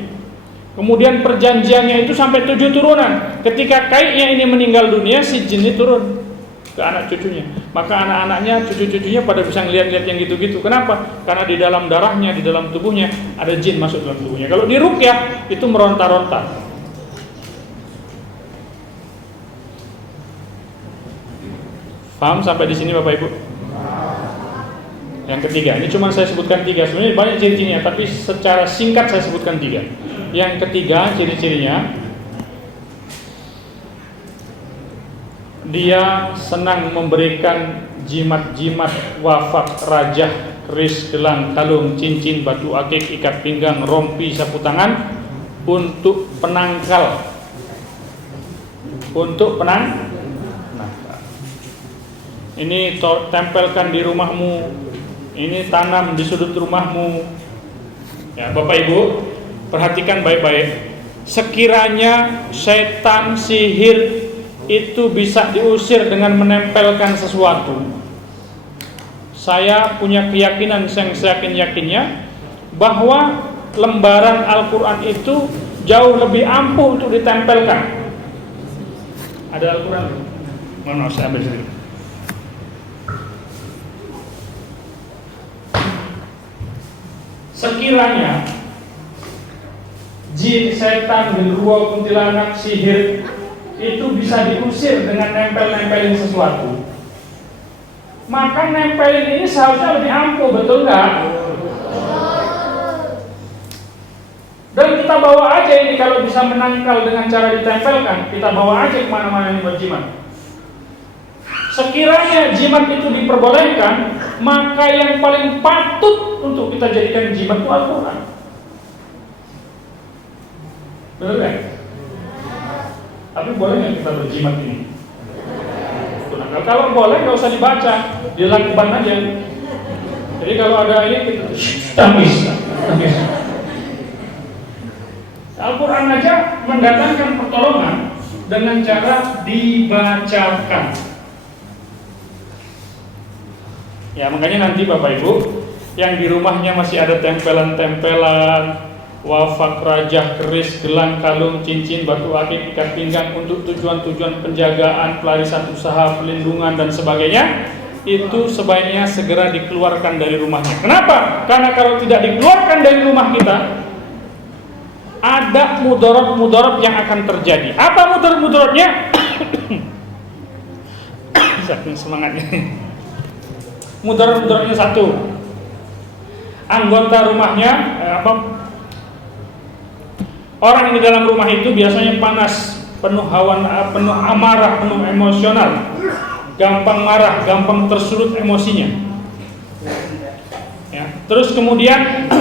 Kemudian perjanjiannya itu sampai 7 turunan. Ketika kaiknya ini meninggal dunia, si jin ini turun ke anak cucunya. Maka anak-anaknya, cucu-cucunya pada bisa ngeliat-liat yang gitu-gitu. Kenapa? Karena di dalam darahnya, di dalam tubuhnya ada jin masuk dalam tubuhnya. Kalau diruqyah itu meronta-ronta. Paham sampai di sini Bapak Ibu? Yang ketiga, ini cuma saya sebutkan 3. Sebenarnya banyak ciri-cirinya, tapi secara singkat saya sebutkan 3. Yang ketiga ciri-cirinya, dia senang memberikan jimat-jimat, wafak, rajah, keris, gelang, kalung, cincin, batu akik, ikat pinggang, rompi, sapu tangan untuk penangkal. Untuk penangkal. Ini tempelkan di rumahmu, ini tanam di sudut rumahmu. Ya, Bapak Ibu, perhatikan baik-baik. Sekiranya setan, sihir itu bisa diusir dengan menempelkan sesuatu, saya punya keyakinan yang seyakin-yakinnya bahwa lembaran Al-Quran itu jauh lebih ampuh untuk ditempelkan. Ada Al-Quran? Mohon maaf, saya ambil sedikit. Sekiranya jin, setan, genderuwo, kuntilanak, sihir itu bisa diusir dengan nempel-nempelin sesuatu, maka nempelin ini seharusnya lebih ampuh, betul nggak? Dan kita bawa aja ini, kalau bisa menangkal dengan cara ditempelkan, kita bawa aja kemana-mana ini berjimat. Sekiranya jimat itu diperbolehkan, maka yang paling patut untuk kita jadikan jimat itu Al-Quran. Benar kan? Tapi boleh nggak kita berjimat ini? Nah, kalau boleh nggak usah dibaca, dilakukan aja. Jadi kalau ada ini kita tamis. Al-Quran aja mendatangkan pertolongan dengan cara dibacakan. Ya, makanya nanti Bapak Ibu yang di rumahnya masih ada tempelan-tempelan, wafak, rajah, keris, gelang, kalung, cincin, batu akik, ikat pinggang untuk tujuan-tujuan penjagaan, pelarisan usaha, pelindungan dan sebagainya, itu sebaiknya segera dikeluarkan dari rumahnya. Kenapa? Karena kalau tidak dikeluarkan dari rumah kita, ada mudarat-mudarat yang akan terjadi. Apa mudarat-mudaratnya? Saking semangatnya. Mudarat-mudaratnya satu, anggota rumahnya orang di dalam rumah itu biasanya panas, penuh hawa, penuh amarah, penuh emosional, gampang marah, gampang tersulut emosinya. Ya. Terus kemudian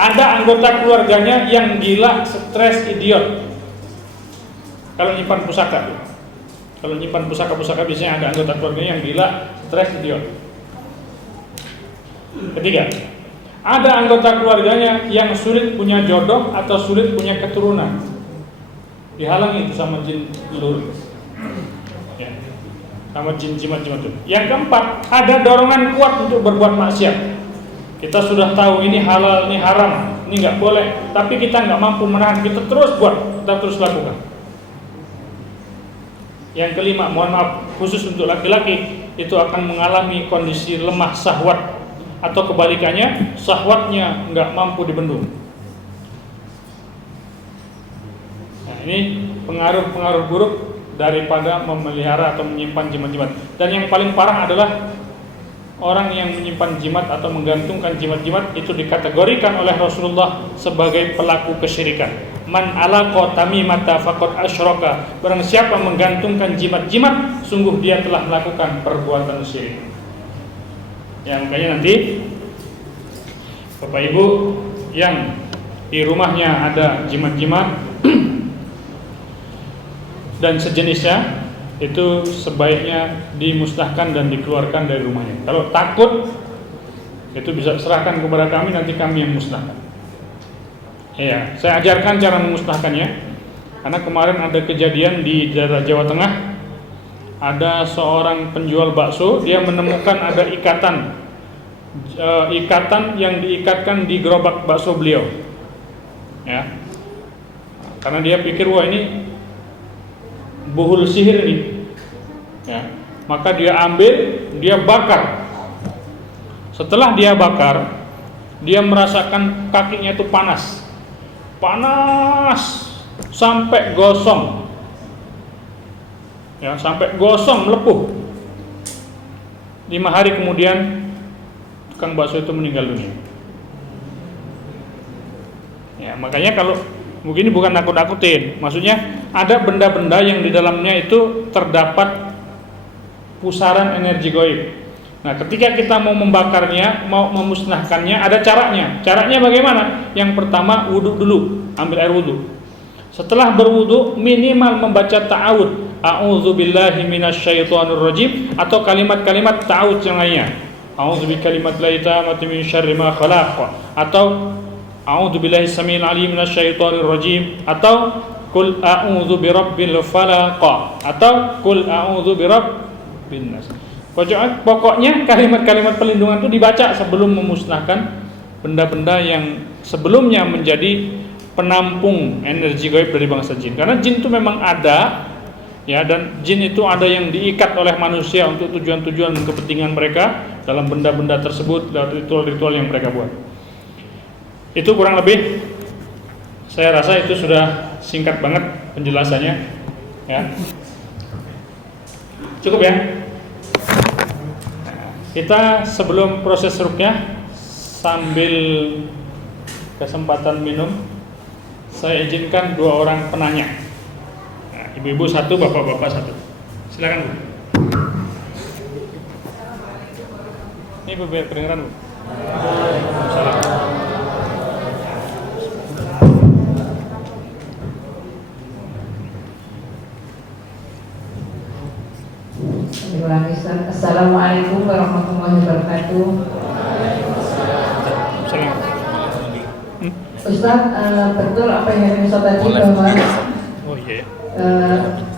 ada anggota keluarganya yang gila, stres, idiot. Kalau nyimpan pusaka tuh. Kalau nyimpan pusaka-pusaka biasanya ada anggota keluarganya yang gila, stres gitu ya. Ketiga, ada anggota keluarganya yang sulit punya jodoh atau sulit punya keturunan. Dihalangi itu sama jin leluhur. Ya. Sama jin jimat-jimat itu. Yang keempat, ada dorongan kuat untuk berbuat maksiat. Kita sudah tahu ini halal, ini haram, ini nggak boleh, tapi kita nggak mampu menahan, kita terus buat, kita terus lakukan. Yang kelima, mohon maaf, khusus untuk laki-laki itu akan mengalami kondisi lemah syahwat, atau kebalikannya, syahwatnya nggak mampu dibendung. Nah, ini pengaruh-pengaruh buruk daripada memelihara atau menyimpan jimat-jimat. Dan yang paling parah adalah orang yang menyimpan jimat atau menggantungkan jimat-jimat itu dikategorikan oleh Rasulullah sebagai pelaku kesyirikan. Man alaqa tamimata faqad asyraka. Barang siapa menggantungkan jimat-jimat, sungguh dia telah melakukan perbuatan syirik. Ya, makanya nanti Bapak Ibu yang di rumahnya ada jimat-jimat dan sejenisnya, itu sebaiknya dimusnahkan dan dikeluarkan dari rumahnya. Kalau takut, itu bisa serahkan kepada kami, nanti kami yang musnahkan. Ya, saya ajarkan cara memusnahkannya. Karena kemarin ada kejadian di daerah Jawa Tengah, ada seorang penjual bakso, dia menemukan ada ikatan yang diikatkan di gerobak bakso beliau. Ya, karena dia pikir wah ini buhul sihir ini, ya, maka dia ambil, dia bakar. Setelah dia bakar, dia merasakan kakinya itu panas sampai gosong, ya, sampai gosong melepuh. 5 hari kemudian tukang bakso itu meninggal dunia. Ya, makanya kalau mungkin bukan nakut-nakutin, maksudnya ada benda-benda yang di dalamnya itu terdapat pusaran energi gaib. Nah, ketika kita mau membakarnya, mau memusnahkannya, ada caranya. Caranya bagaimana? Yang pertama, wudhu dulu, ambil air wudhu. Setelah berwudhu, minimal membaca ta'awud, a'udzubillahi minasyaitonirrajim, atau kalimat-kalimat ta'awud yang lainnya. A'udzubikalimatillahit tammati min syarri ma khalaq, atau a'udzubillahi samil alim minasyaitonirrajim, atau qul a'udzu birabbil falaq, atau qul a'udzu birabbin nas. Pokoknya kalimat-kalimat perlindungan itu dibaca sebelum memusnahkan benda-benda yang sebelumnya menjadi penampung energi gaib dari bangsa jin. Karena jin itu memang ada, ya, dan jin itu ada yang diikat oleh manusia untuk tujuan-tujuan dan kepentingan mereka dalam benda-benda tersebut, dalam ritual-ritual yang mereka buat. Itu kurang lebih, saya rasa itu sudah singkat banget penjelasannya, ya. Cukup ya. Kita sebelum proses ruqyah, sambil kesempatan minum, saya izinkan 2 orang penanya. Nah, ibu-ibu 1, bapak-bapak 1. Silakan, Bu. Ini Bu, biar kedengeran, Bu. Salam. Assalamualaikum warahmatullahi wabarakatuh. Ustaz, betul apa yang Ustaz tadi bahwa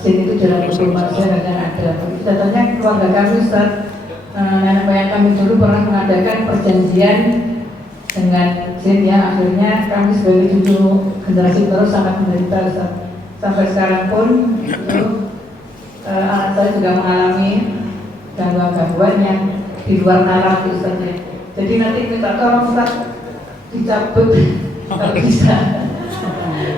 jin itu jalan untuk manusia dan ada. Contohnya keluarga kami, Ustaz, nenek moyang kami dulu pernah mengadakan perjanjian dengan jin, ya, akhirnya kami sebagai cucu generasi terus sangat menderita, Ustaz. Sampai sekarang pun itu, anak saya juga mengalami gangguan-gangguan yang di luar nalar, Ustaz. Jadi nanti minta tolong, Ustaz, dicabut kalau bisa.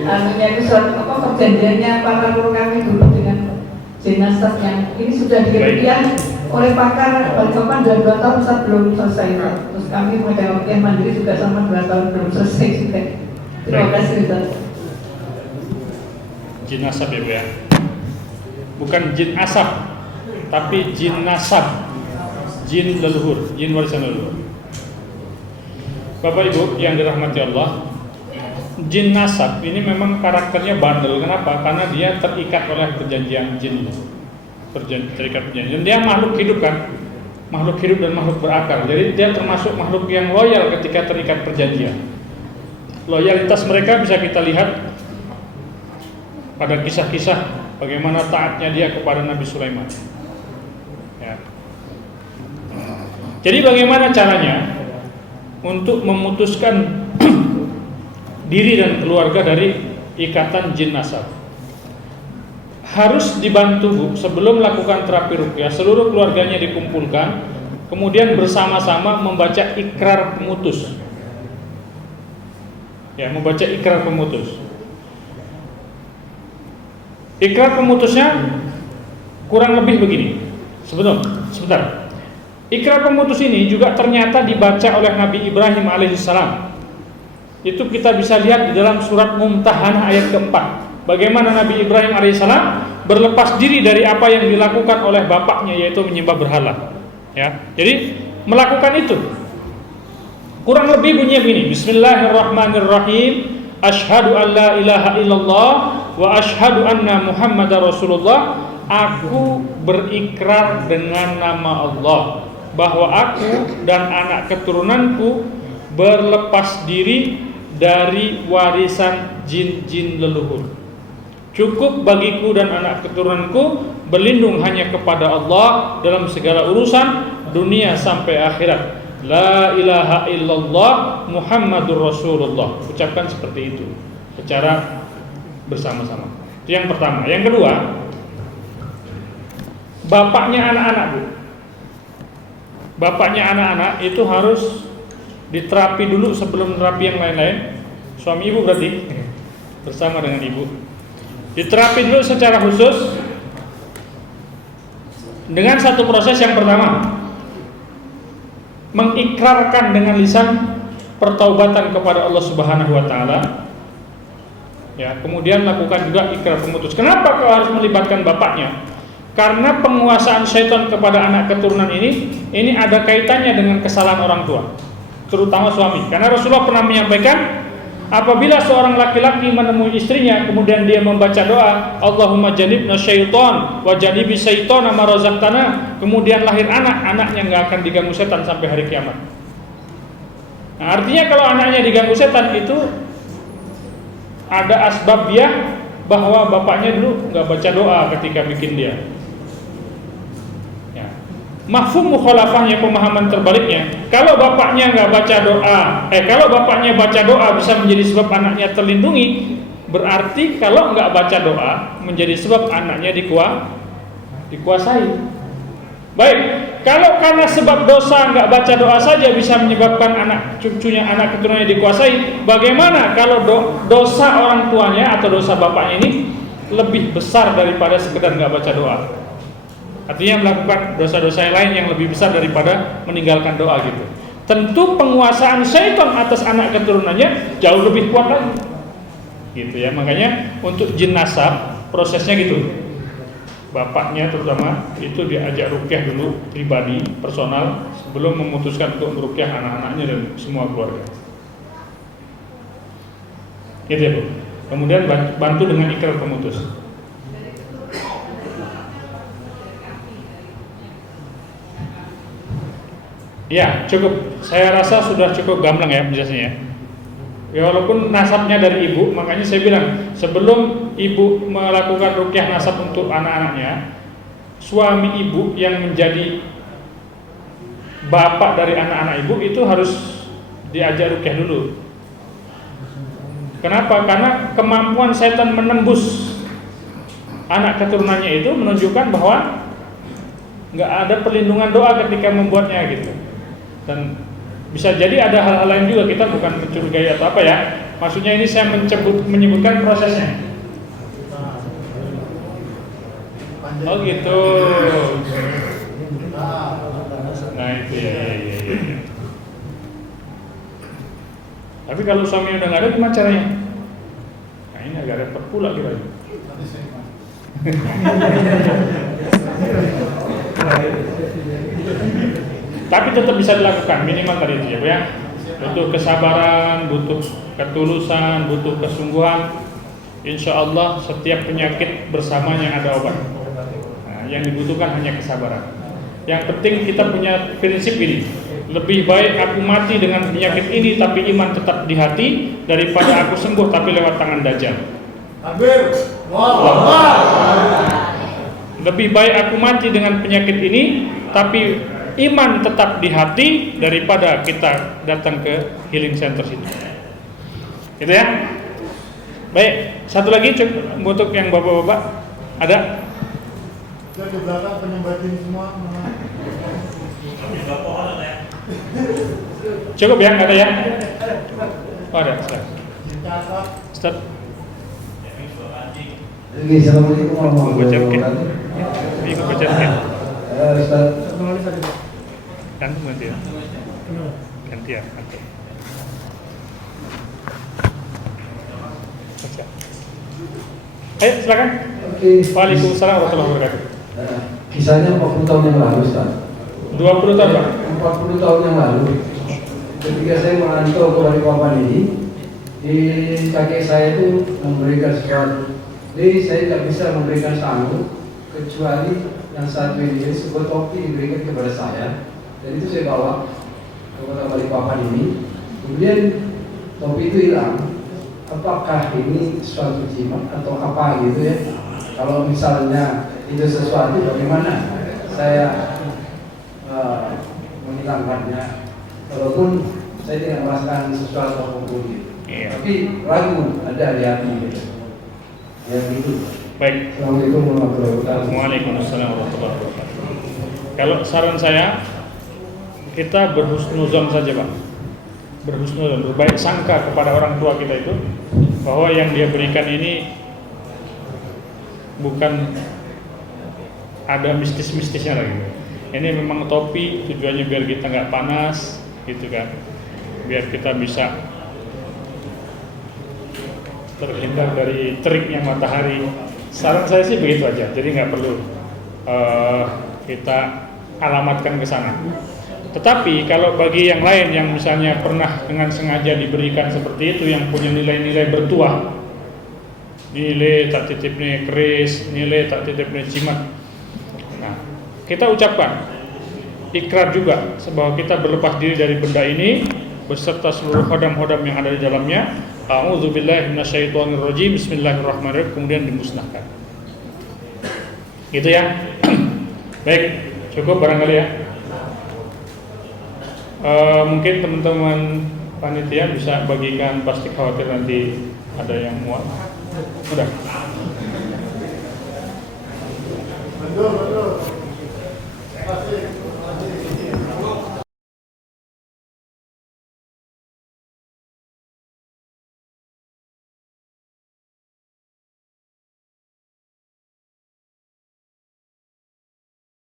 Anunya itu suatu perjanjiannya para guru kami dulu dengan jenazah yang ini sudah diruqyah oleh pakar Balikpapan dan 2 tahun Ustaz belum selesai. Terus kami memegang ruqyah mandiri juga sama 2 tahun belum selesai juga. Terima kasih, Ustaz. Jin nasab ya, Bu, ya. Bukan jin asab, tapi jin nasab, jin leluhur, jin warisan leluhur. Bapak Ibu yang dirahmati Allah, jin nasab ini memang karakternya bandel. Kenapa? Karena dia terikat oleh perjanjian jin. Terikat perjanjian. Dia makhluk hidup kan? Makhluk hidup dan makhluk berakal. Jadi dia termasuk makhluk yang loyal ketika terikat perjanjian. Loyalitas mereka bisa kita lihat pada kisah-kisah bagaimana taatnya dia kepada Nabi Sulaiman. Ya. Jadi bagaimana caranya untuk memutuskan diri dan keluarga dari ikatan jin nasab? Harus dibantu, Bu, sebelum melakukan terapi ruqyah, seluruh keluarganya dikumpulkan, kemudian bersama-sama membaca ikrar pemutus. Ya, membaca ikrar pemutus. Ikrar pemutusnya kurang lebih begini. Sebentar. Ikrar pemutus ini juga ternyata dibaca oleh Nabi Ibrahim alaihissalam. Itu kita bisa lihat di dalam surat Mumtahanah ayat keempat. Bagaimana Nabi Ibrahim alaihissalam berlepas diri dari apa yang dilakukan oleh bapaknya, yaitu menyembah berhala. Ya, jadi melakukan itu. Kurang lebih bunyinya begini: Bismillahirrahmanirrahim. Asyhadu an la ilaha illallah wa asyhadu anna Muhammadar Rasulullah. Aku berikrar dengan nama Allah bahwa aku dan anak keturunanku berlepas diri dari warisan jin-jin leluhur. Cukup bagiku dan anak keturunanku berlindung hanya kepada Allah dalam segala urusan dunia sampai akhirat. La ilaha illallah Muhammadur Rasulullah. Ucapkan seperti itu secara bersama-sama. Itu yang pertama. Yang kedua, bapaknya anak-anak, Bu. Bapaknya anak-anak itu harus diterapi dulu sebelum terapi yang lain-lain. Suami ibu berarti bersama dengan ibu. Diterapi dulu secara khusus dengan satu proses. Yang pertama, mengikrarkan dengan lisan pertaubatan kepada Allah Subhanahu wa taala. Ya, kemudian lakukan juga ikrar pemutus. Kenapa kau harus melibatkan bapaknya? Karena penguasaan syaitan kepada anak keturunan ini ada kaitannya dengan kesalahan orang tua, terutama suami. Karena Rasulullah pernah menyampaikan, apabila seorang laki-laki menemui istrinya kemudian dia membaca doa Allahumma janibna syaitan wa janibi syaitan ma razaqtana, kemudian lahir anaknya nggak akan diganggu setan sampai hari kiamat. Nah, artinya kalau anaknya diganggu setan itu ada asbabnya, bahwa bapaknya dulu nggak baca doa ketika bikin dia. Ya. Mafhum mukhalafahnya, pemahaman terbaliknya, kalau bapaknya nggak baca doa, kalau bapaknya baca doa bisa menjadi sebab anaknya terlindungi, berarti kalau nggak baca doa menjadi sebab anaknya dikuasai. Baik, kalau karena sebab dosa nggak baca doa saja bisa menyebabkan anak cucunya, anak keturunannya dikuasai, bagaimana kalau dosa orang tuanya atau dosa bapaknya ini lebih besar daripada sekedar nggak baca doa? Artinya melakukan dosa-dosa yang lain yang lebih besar daripada meninggalkan doa gitu. Tentu penguasaan syaitan atas anak keturunannya jauh lebih kuat lagi. Gitu ya, makanya untuk jin nasab prosesnya gitu. Bapaknya terutama itu diajak ruqyah dulu pribadi, personal, sebelum memutuskan untuk meruqyah anak-anaknya dan semua keluarga. Gitu ya, Bu. Kemudian bantu dengan ikrar pemutus. Ya, cukup. Saya rasa sudah cukup gamblang ya penjelasannya. Ya, walaupun nasabnya dari ibu, makanya saya bilang sebelum ibu melakukan ruqyah nasab untuk anak-anaknya, suami ibu yang menjadi bapak dari anak-anak ibu itu harus diajak ruqyah dulu. Kenapa? Karena kemampuan setan menembus anak keturunannya itu menunjukkan bahwa nggak ada perlindungan doa ketika membuatnya gitu. Dan bisa jadi ada hal-hal lain juga, kita bukan mencurigai atau apa ya. Maksudnya ini saya menyebutkan prosesnya. Oh gitu. Nah itu ya. Tapi kalau suami udah nggak ada, gimana caranya? Nah ini agak repot pula kira-kira. Tapi tetap bisa dilakukan, minimal tadi itu ya, Bu ya. butuh kesabaran, butuh ketulusan, butuh kesungguhan. Insya Allah setiap penyakit bersamanya ada obat. Nah, yang dibutuhkan hanya kesabaran. Yang penting kita punya prinsip ini. Lebih baik aku mati dengan penyakit ini tapi iman tetap di hati, daripada aku sembuh tapi lewat tangan dajjal. Lebih baik aku mati dengan penyakit ini tapi iman tetap di hati, daripada kita datang ke healing center situ. Gitu ya. Baik, satu lagi untuk yang bapak-bapak ada? Kita di belakang penyembatin semua. Cukup ya, nggak ada ya? Oh, ada, Ustaz. Ustaz. Assalamualaikum warahmatullahi wabarakatuh. Ikut baca ya. Ustaz. Ganti ya. Ganti ya. Ayo silakan. Oke. Waalaikumsalam warahmatullahi wabarakatuh. Kisahnya 40 tahun yang lalu, Ustaz. 20 tahun Pak. 40 tahun yang lalu, ketika saya merantau ke Balikpapan ini, di kakek saya itu memberikan sesuatu. Jadi saya tidak bisa memberikan sangu kecuali yang satu ini, jadi sebuah topi diberikan kepada saya, dan itu saya bawa ke kota Balikpapan ini. Kemudian topi itu hilang. Apakah ini suatu jimat atau apa gitu ya? Kalau misalnya itu sesuatu, bagaimana saya menghilangkannya? Walaupun saya tidak merasakan sesuatu apapun gitu. Iya. Tapi ragu ada di hati gitu. Ya gitu. Baik. Assalamualaikum warahmatullahi wabarakatuh. Waalaikumsalam warahmatullahi wabarakatuh. Kalau saran saya, kita berhusnuzon saja Pak. Berhusnuzon, berbaik sangka kepada orang tua kita itu, bahwa yang dia berikan ini bukan ada mistis-mistisnya lagi. Ini memang topi, tujuannya biar kita nggak panas, gitu kan, biar kita bisa terhindar dari teriknya matahari. Saran saya sih begitu aja, jadi nggak perlu kita alamatkan ke sana. Tetapi kalau bagi yang lain yang misalnya pernah dengan sengaja diberikan seperti itu, yang punya nilai-nilai bertuah, nilai tak titipnya keris, nilai tak titipnya jimat, nah kita ucapkan ikrar juga bahwa kita berlepas diri dari benda ini beserta seluruh hodam-hodam yang ada di dalamnya. A'udzubillahi minasyaitonirrajim, bismillahirrahmanirrahim, kemudian dimusnahkan. Gitu ya. Baik, cukup barangkali ya. Mungkin teman-teman panitia bisa bagikan, pasti khawatir nanti ada yang muat. Udah. Betul.